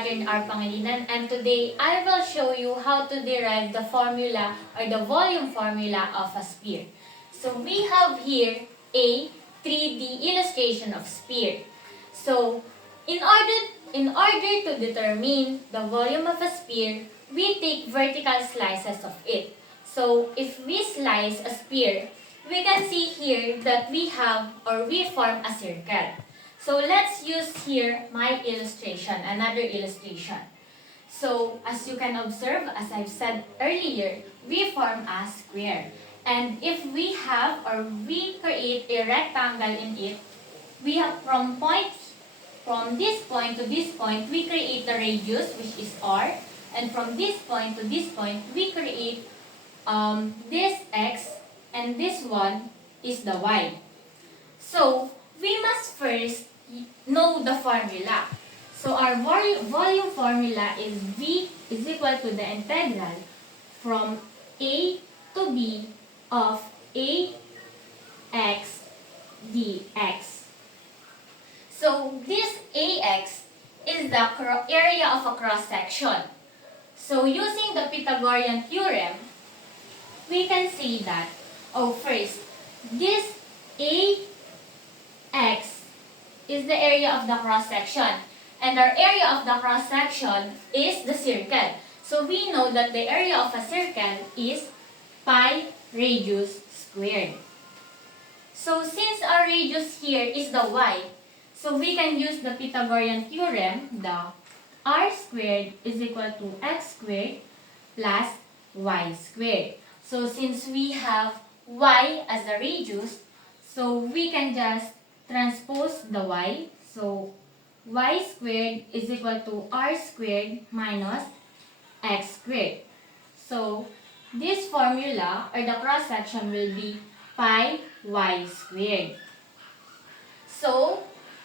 Catherine R. Pangilinan, and today I will show you how to derive the formula or the volume formula of a sphere. So we have here a 3D illustration of sphere. So in order to determine the volume of a sphere, we take vertical slices of it. So if we slice a sphere, we can see here that we form a circle. So let's use here my illustration, another illustration. So as you can observe, as I've said earlier, we form a square. And if we create a rectangle in it, we have from this point to this point, we create the radius, which is r. And from this point to this point, we create this x, and this one is the y. So we must first know the formula. So our volume formula is V is equal to the integral from a to b of ax dx. So this ax is the area of a cross section. So using the Pythagorean theorem, we can say that, first, this ax is the area of the cross section, and our area of the cross section is the circle. So we know that the area of a circle is pi radius squared. So since our radius here is the y, so we can use the Pythagorean theorem, the r squared is equal to x squared plus y squared. So since we have y as a radius, so we can just transpose the y. So y squared is equal to r squared minus x squared. So this formula or the cross section will be pi y squared. So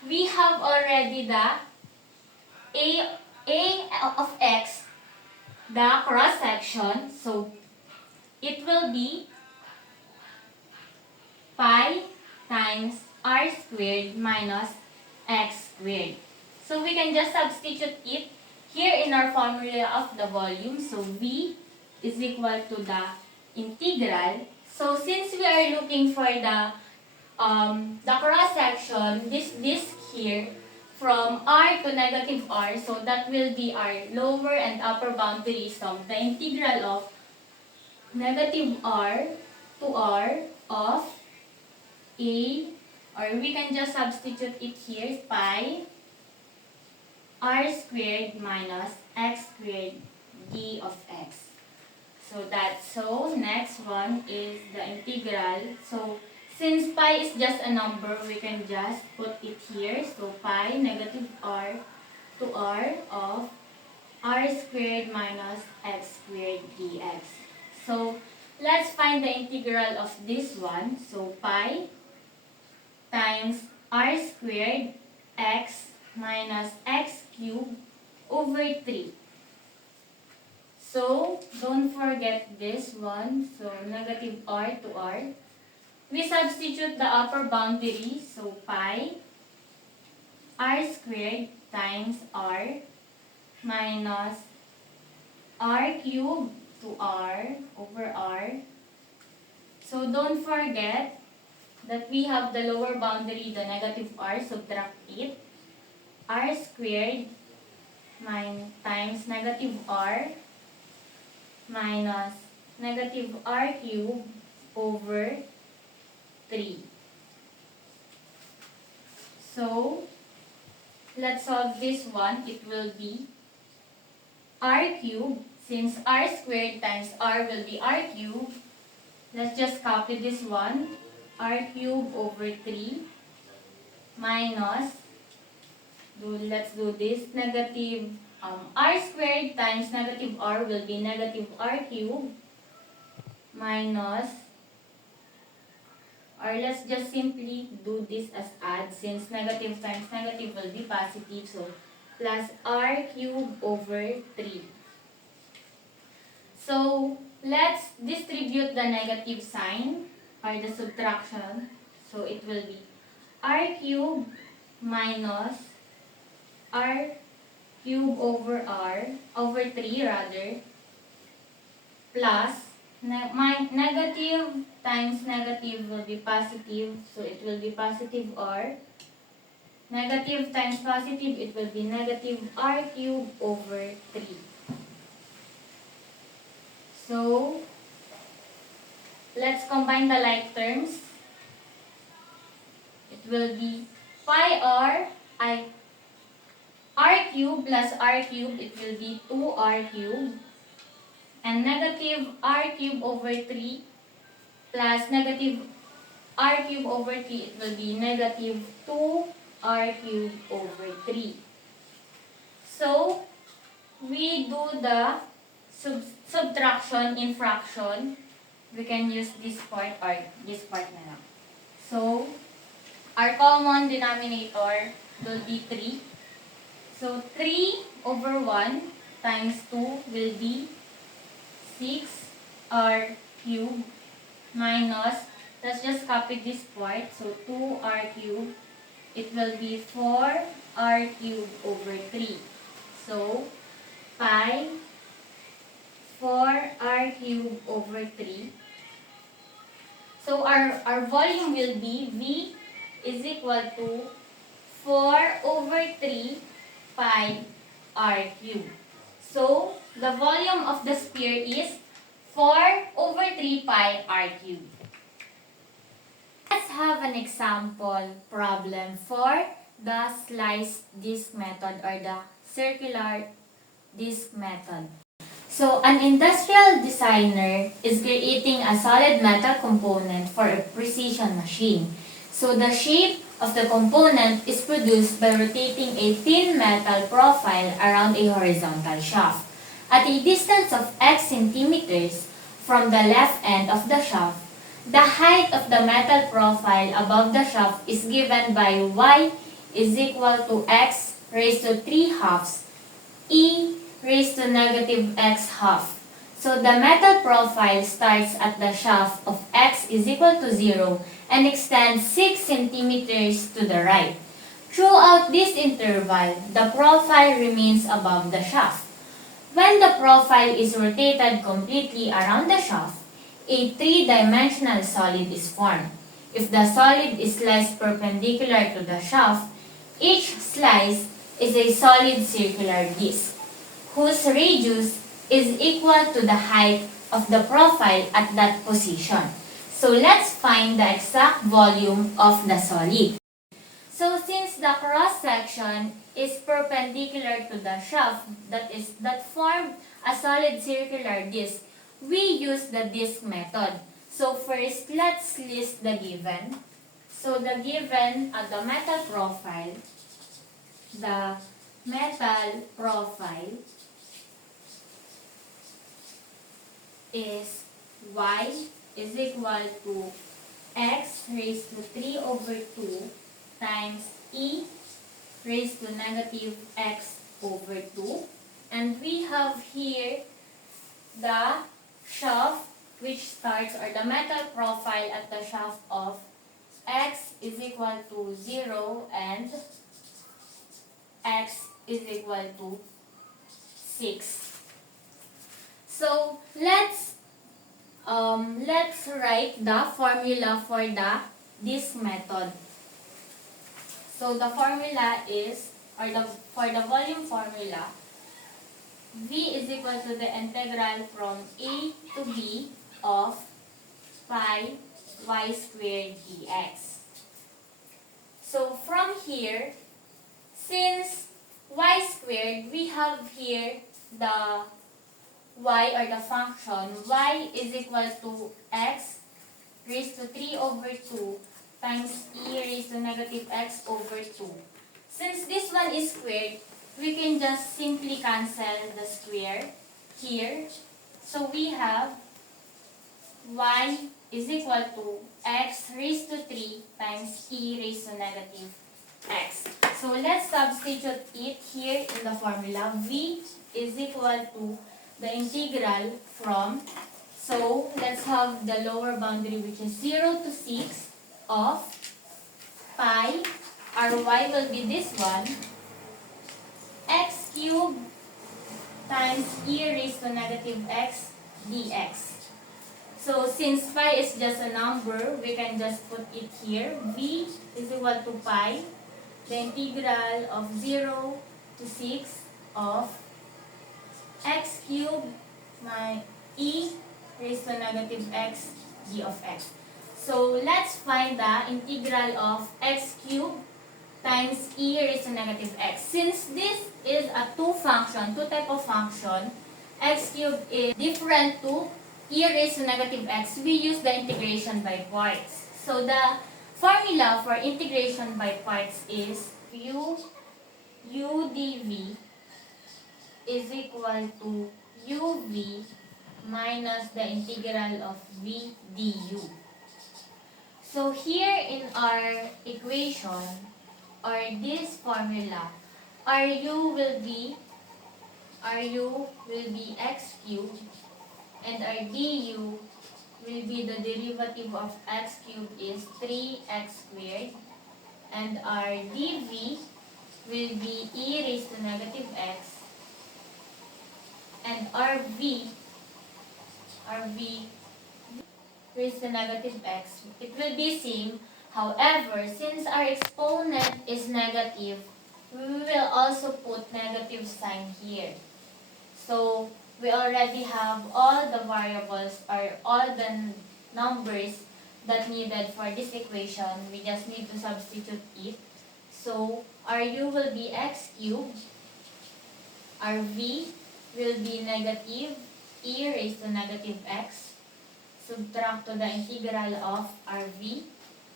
we have already the a of x, the cross section. So it will be pi times r squared minus x squared. So we can just substitute it here in our formula of the volume. So V is equal to the integral. So since we are looking for the cross section, this here from r to negative r, so that will be our lower and upper boundaries of the integral of negative r to r of a, or we can just substitute it here, pi r squared minus x squared d of x. So next one is the integral. So since pi is just a number, we can just put it here. So pi negative r to r of r squared minus x squared dx. So let's find the integral of this one. So pi times r squared x minus x cubed over 3. So don't forget this one. So negative r to r. We substitute the upper boundary. So pi r squared times r minus r cubed to r over r. So don't forget that we have the lower boundary, the negative r, subtract it. R squared times negative r minus negative r cubed over 3. So let's solve this one. It will be r cubed. Since r squared times r will be r cubed, let's just copy this one. R cubed over 3 minus, let's do this, negative r squared times negative r will be negative r cubed minus, or let's just simply do this as add, since negative times negative will be positive, so plus r cubed over 3. So let's distribute the negative sign or the subtraction. So it will be r cubed minus r cube over r, over 3 rather, plus negative times negative will be positive, so it will be positive r. Negative times positive, it will be negative r cube over 3. So, let's combine the like terms. It will be pi r, r cube plus r cube, it will be 2r cube. And negative r cube over 3 plus negative r cube over 3, it will be negative 2r cube over 3. So, we do the subtraction in fraction. We can use this part or this part na lang. So, our common denominator will be 3. So, 3 over 1 times 2 will be 6r cube minus, let's just copy this part, so 2r cube, it will be 4r cube over 3. So, pi 4r cube over 3. So, our volume will be V is equal to 4 over 3 pi r cube. So, the volume of the sphere is 4 over 3 pi r cube. Let's have an example problem for the sliced disc method or the circular disc method. So, an industrial designer is creating a solid metal component for a precision machine. So, the shape of the component is produced by rotating a thin metal profile around a horizontal shaft. At a distance of x centimeters from the left end of the shaft, the height of the metal profile above the shaft is given by y is equal to x raised to 3 halves e raised to negative x half. So the metal profile starts at the shaft of x is equal to 0 and extends 6 centimeters to the right. Throughout this interval, the profile remains above the shaft. When the profile is rotated completely around the shaft, a three-dimensional solid is formed. If the solid is sliced perpendicular to the shaft, each slice is a solid circular disc, whose radius is equal to the height of the profile at that position. So let's find the exact volume of the solid. So since the cross-section is perpendicular to the shaft that formed a solid circular disc, we use the disc method. So first, let's list the given. So the given at the metal profile is y is equal to x raised to 3 over 2 times e raised to negative x over 2. And we have here the shaft which starts, or the metal profile at the shaft of x is equal to 0 and x is equal to 6. So let's write the formula for this method. So the formula is, for the volume formula, V is equal to the integral from a to b of pi y squared dx. So from here, since y squared, we have here the y, or the function y is equal to x raised to 3 over 2 times e raised to negative x over 2. Since this one is squared, we can just simply cancel the square here. So we have y is equal to x raised to 3 times e raised to negative x. So let's substitute it here in the formula. V is equal to the integral from, so let's have the lower boundary, which is 0 to 6 of pi, our y will be this one, x cubed times e raised to negative x dx. So, since pi is just a number, we can just put it here. V is equal to pi, the integral of 0 to 6 of x cubed my e raised to negative x d of x. So, let's find the integral of x cubed times e raised to negative x. Since this is a two type of function, x cubed is different to e raised to negative x, we use the integration by parts. So the formula for integration by parts is u dv is equal to uv minus the integral of v du. So here in our equation, or this formula, ru will be x cubed, and our du will be the derivative of x cubed is 3x squared, and our dv will be e raised to negative x, and our v raised to negative x. It will be same. However, since our exponent is negative, we will also put negative sign here. So, we already have all the variables or all the numbers that needed for this equation. We just need to substitute it. So, our u will be x cubed. Our v will be negative e raised to negative x. Subtract to the integral of our v,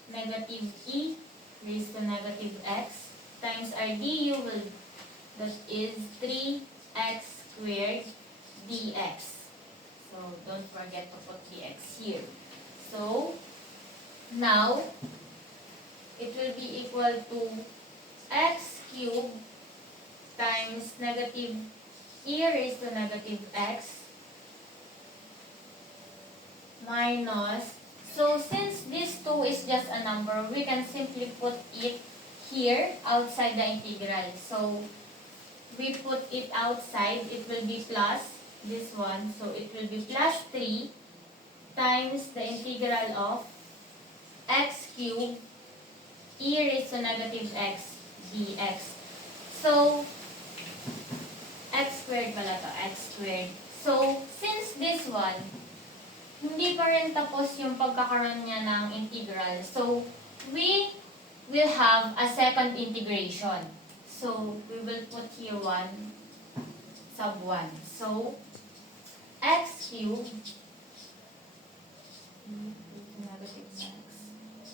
negative e raised to negative x, times our du will, that is 3x squared dx. So, don't forget to put dx here. So, now, it will be equal to x cubed times negative e raised to negative x minus, so since this 2 is just a number, we can simply put it here outside the integral. So, we put it outside, it will be plus this one. So, it will be plus 3 times the integral of x cubed e raised to negative x dx. So, x squared pala to, x squared. So, since this one, hindi pa rin tapos yung pagkakaroon niya ng integral. So, we will have a second integration. So, we will put here 1 sub 1. So, x cubed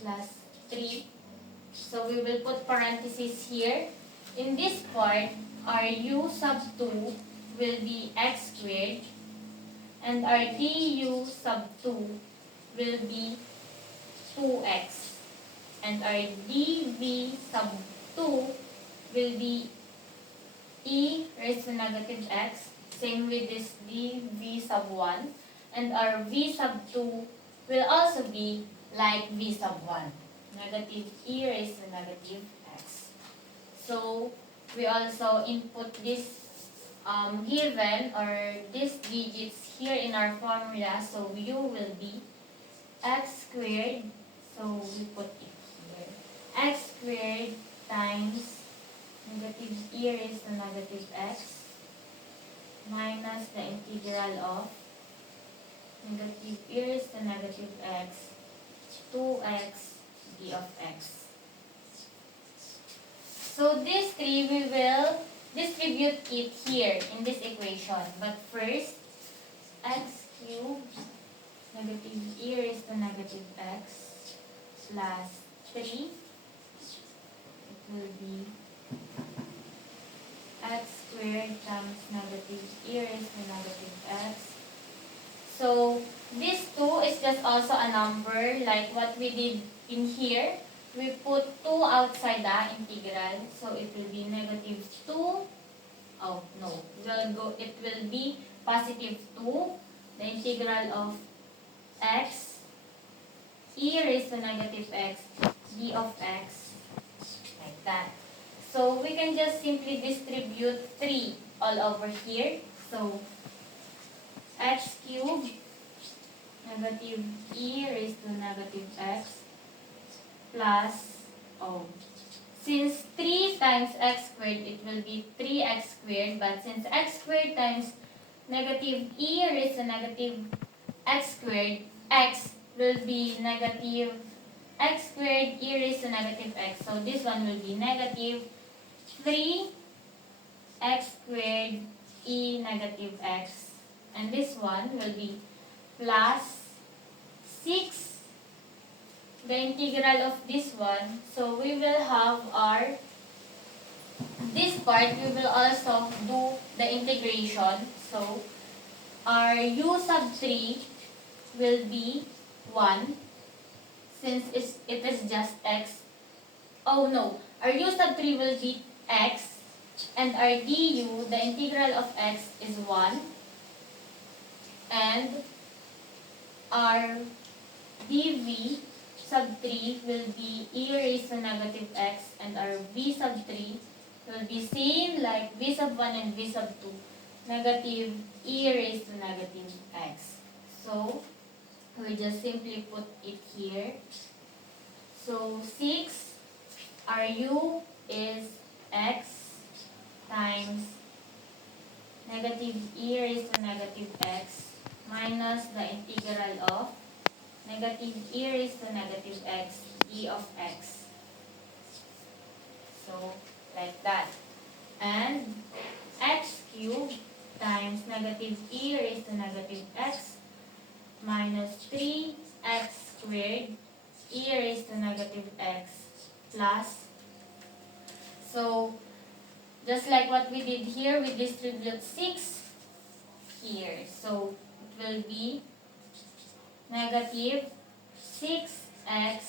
plus 3. So, we will put parentheses here. In this part, our u sub 2 will be x squared, and our du sub 2 will be 2x. And our dv sub 2 will be e raised to negative x. Same with this dv sub 1. And our v sub 2 will also be like v sub 1. Negative e raised to negative x. So, we also input this given or these digits here in our formula. So, u will be x squared. So, we put it here. X squared times negative e raised to negative x minus the integral of negative e raised to negative x 2x d of x. So, this 3 we will distribute it here in this equation. But first, x cubed negative e raised to negative x plus 3. It will be x squared times negative e raised to negative x. So, this 2 is just also a number like what we did in here. We put 2 outside the integral. So, it will be negative 2. Oh, no. It will be positive 2. The integral of x e raised to negative x d of x. Like that. So, we can just simply distribute 3 all over here. So, x cubed negative e raised to negative x plus, oh, since 3 times x squared, it will be 3x squared. But since x squared times negative e raised to negative x squared, x will be negative x squared e raised to negative x. So this one will be negative 3x squared e negative x. And this one will be plus 6, the integral of this one. So we will have our, this part we will also do the integration. So our u sub 3 will be 1 since it is just x. Oh no, our u sub 3 will be x and our du, the integral of x, is 1 and our dv sub 3 will be e raised to negative x and our v sub 3 will be same like v sub 1 and v sub 2, negative e raised to negative x. So, we just simply put it here. So, 6, our u is x times negative e raised to negative x minus the integral of negative e raised to negative x e of x. So, like that. And x cubed times negative e raised to negative x minus 3x squared e raised to negative x plus, so just like what we did here, we distribute 6 here. So it will be negative 6x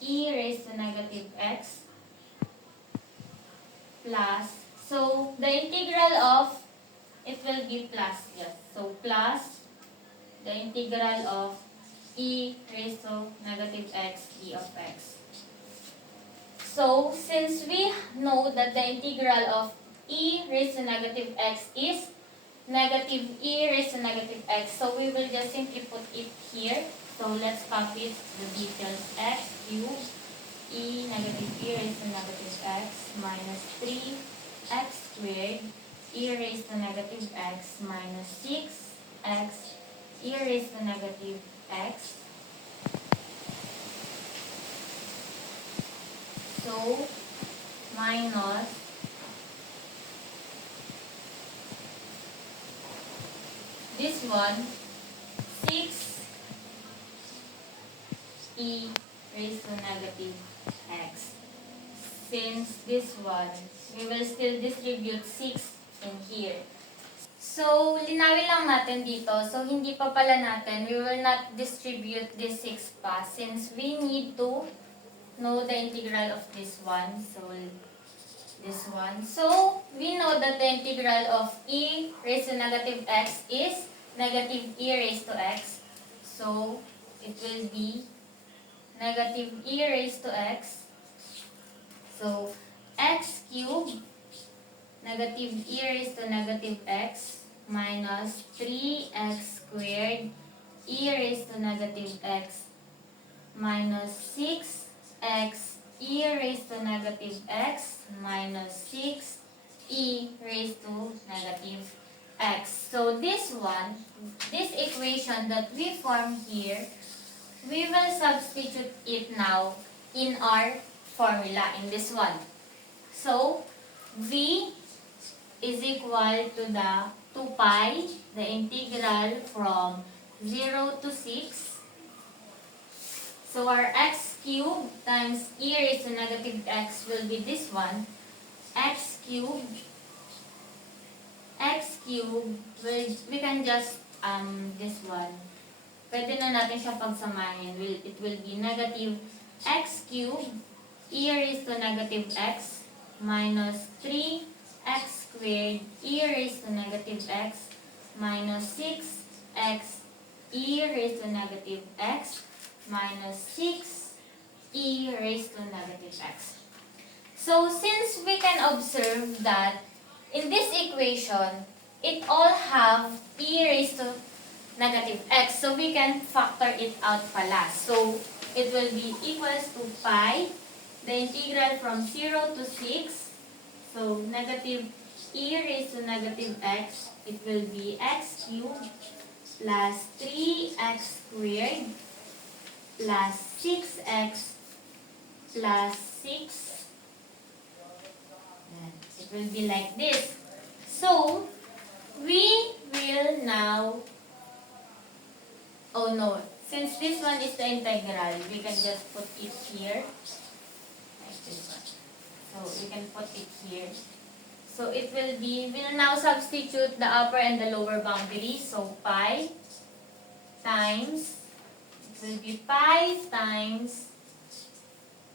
e raised to negative x plus, so the integral of, it will be plus, yes. So plus the integral of e raised to negative x e of x. So, since we know that the integral of e raised to negative x is negative e raised to negative x, so we will just simply put it here. So, let's copy the details. X cubed e negative e raised to negative x minus 3x squared e raised to negative x minus 6x e raised to negative x. So, minus this one, 6 e raised to negative x. Since this one, we will still distribute 6 in here. So, linawin lang natin dito. So, hindi pa pala natin, we will not distribute this 6 pa since we need to know the integral of this one. So, this one. So, we know that the integral of e raised to negative x is negative e raised to x. So, it will be negative e raised to x. So, x cubed negative e raised to negative x minus 3x squared e raised to negative x minus 6x e raised to negative x minus 6 e raised to negative x. So this one, this equation that we form here, we will substitute it now in our formula in this one. So v is equal to the 2 pi, the integral from 0 to 6. So our x cubed times e raised to negative x will be this one. X cubed, we can just, this one. Pwede na natin siya pagsamahin. It will be negative x cubed e raised to negative x minus 3x squared e raised to negative x minus 6x e raised to negative x minus 6 e raised to negative x. So, since we can observe that in this equation, it all have e raised to negative x. So we can factor it out pala. So it will be equals to pi, the integral from 0 to 6. So negative e raised to negative x, it will be x cubed plus 3x squared plus 6x plus 6. And it will be like this. So, we will now, oh no, since this one is the integral, we can just put it here, like this one. So, we can put it here. So, it will be, we'll now substitute the upper and the lower boundary. So, pi times, it will be pi times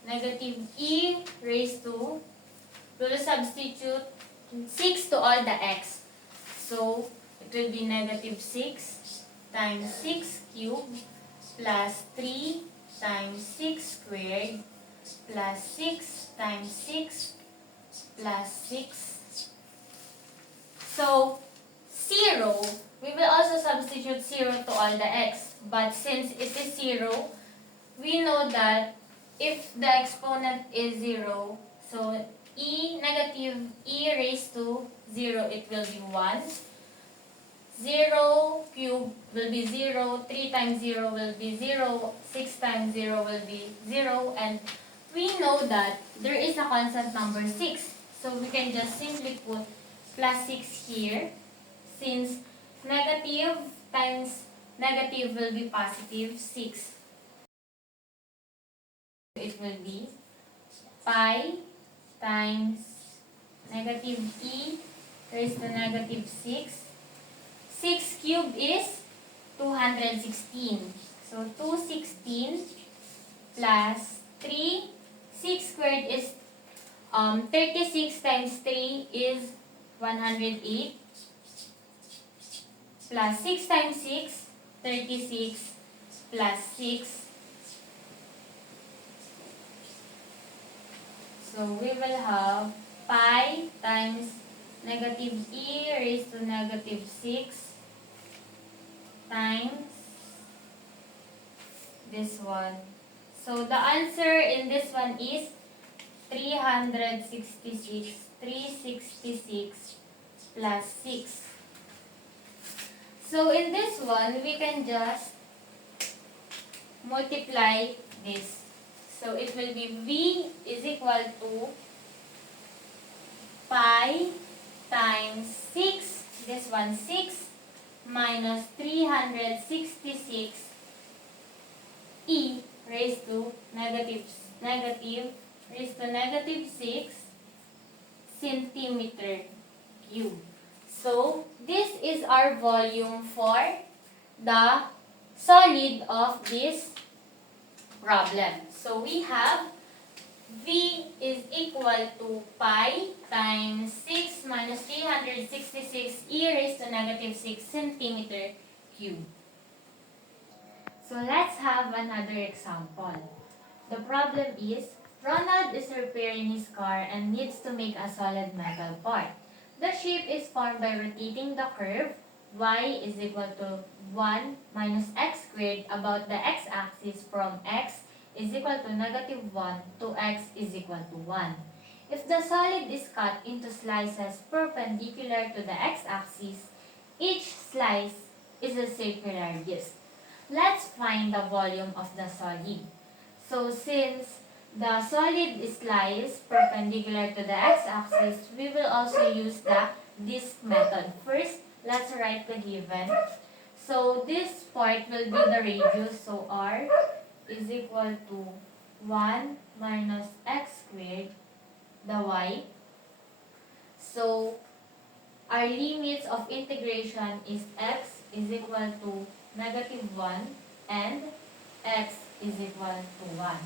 negative e raised to, we will substitute 6 to all the x. So, it will be negative 6 times 6 cubed plus 3 times 6 squared plus 6 times 6 plus 6. So, 0, we will also substitute 0 to all the x. But since it is 0, we know that if the exponent is 0, so negative e raised to 0, it will be 1. 0 cubed will be 0, 3 times 0 will be 0, 6 times 0 will be 0, and we know that there is a constant number 6. So we can just simply put plus 6 here, since negative times negative will be positive 6. It will be pi times negative e raised to negative 6. 6 cubed is 216. So 216 plus 3. 6 squared is 36 times 3 is 108. Plus 6 times 6, 36 plus 6. So we will have pi times negative e raised to negative 6 times this one. So the answer in this one is 366. 366 plus 6. So in this one, we can just multiply this. So it will be v is equal to pi times 6, this one 6, minus 366 e raised to negative raised to negative 6 centimeter cube. So this is our volume for the solid of this problem. So we have v is equal to pi times 6 minus 366 e raised to negative 6 centimeter cube. So let's have another example. The problem is, Ronald is repairing his car and needs to make a solid metal part. The shape is formed by rotating the curve y is equal to 1 minus x squared about the x-axis from x is equal to negative 1 to x is equal to 1. If the solid is cut into slices perpendicular to the x-axis, each slice is a circular disc. Let's find the volume of the solid. So since the solid is sliced perpendicular to the x-axis, we will also use the disc method. First, let's write the given. So this part will be the radius. So r is equal to 1 minus x squared, the y. So our limits of integration is x is equal to negative 1 and x is equal to 1.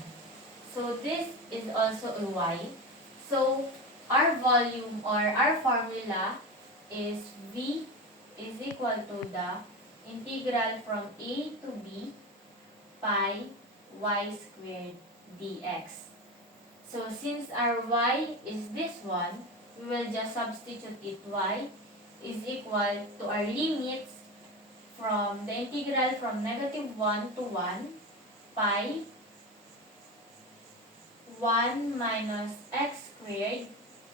So this is also a y. So our volume or our formula is v is equal to the integral from a to b pi y squared dx. So since our y is this one, we will just substitute it. Y is equal to our limits from the integral from -1 to 1, pi 1 minus x squared.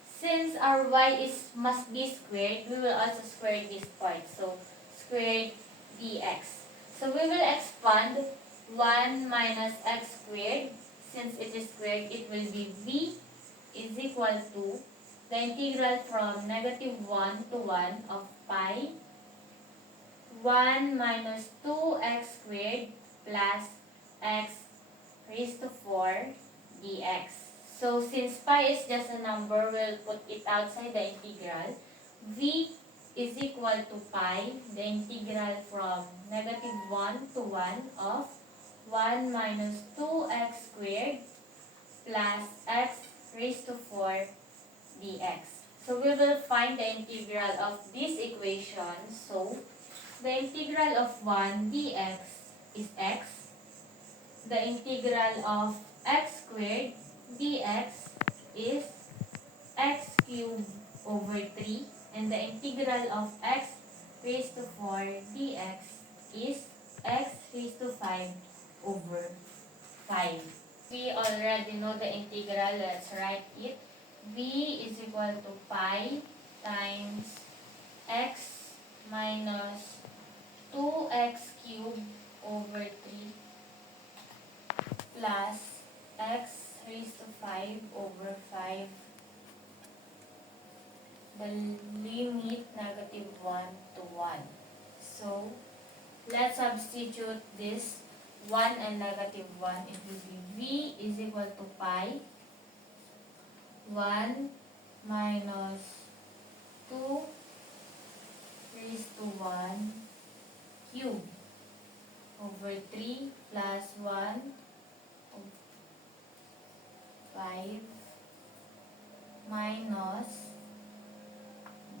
Since our y must be squared, we will also square this part. So, squared dx. So, we will expand 1 minus x squared. Since it is squared, it will be v is equal to the integral from -1 to 1 of pi 1 minus 2x squared plus x raised to 4 dx. So, since pi is just a number, we'll put it outside the integral. V is equal to pi, the integral from -1 to 1 of 1 minus 2x squared plus x raised to 4 dx. So, we will find the integral of this equation. So, the integral of 1 dx is x. The integral of x squared dx is x cubed over 3. And the integral of x raised to 4 dx is x raised to 5 over 5. We already know the integral. Let's write it. V is equal to pi times x minus 2x cubed over 3 plus x raised to 5 over 5. The limit -1 to 1. So, let's substitute this 1 and -1. It will be v is equal to pi 1 minus 2 raised to 1 cube over 3 plus 1 over 5 minus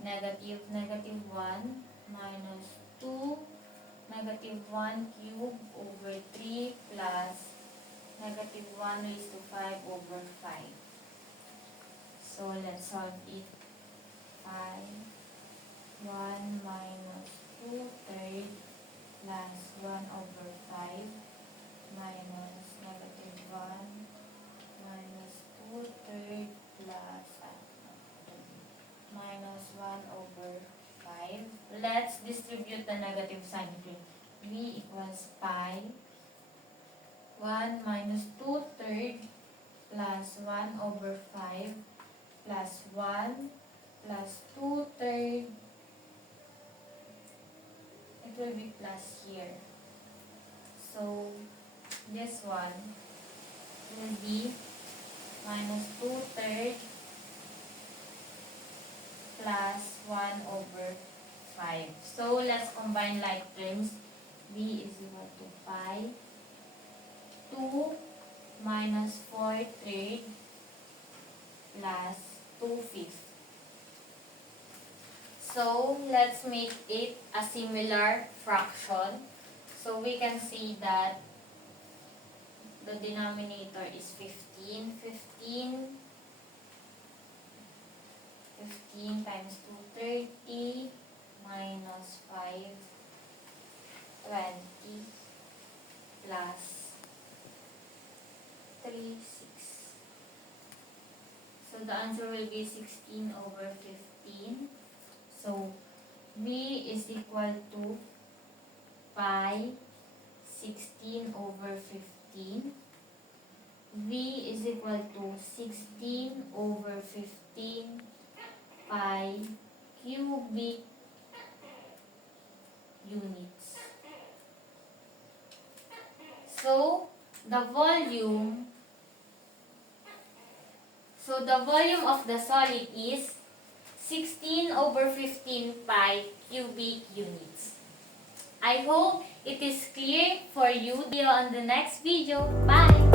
-1 minus 2 -1 cube over 3 plus -1 raised to 5 over 5. So, let's solve it. 1 minus 2 third plus 1 over 5 minus -1 minus 2 third plus minus 1 over 5. Let's distribute the negative sign here. V equals pi 1 minus 2 third plus 1 over 5 plus 1 plus 2 third. It will be plus here. So, this one will be minus 2 third plus 1 over 5. So, let's combine like terms. V is equal to pi 2 minus 4 third plus 2 fifths. So, let's make it a similar fraction. So, we can see that the denominator is 15. 15 times 2, 30 minus 5, 20 plus 3, 6. So, the answer will be 16 over 15. So, V is equal to pi 16 over 15. V is equal to 16 over 15 pi cubic units. So, the volume of the solid is 16 over 15 pi cubic units. I hope it is clear for you. See you on the next video. Bye!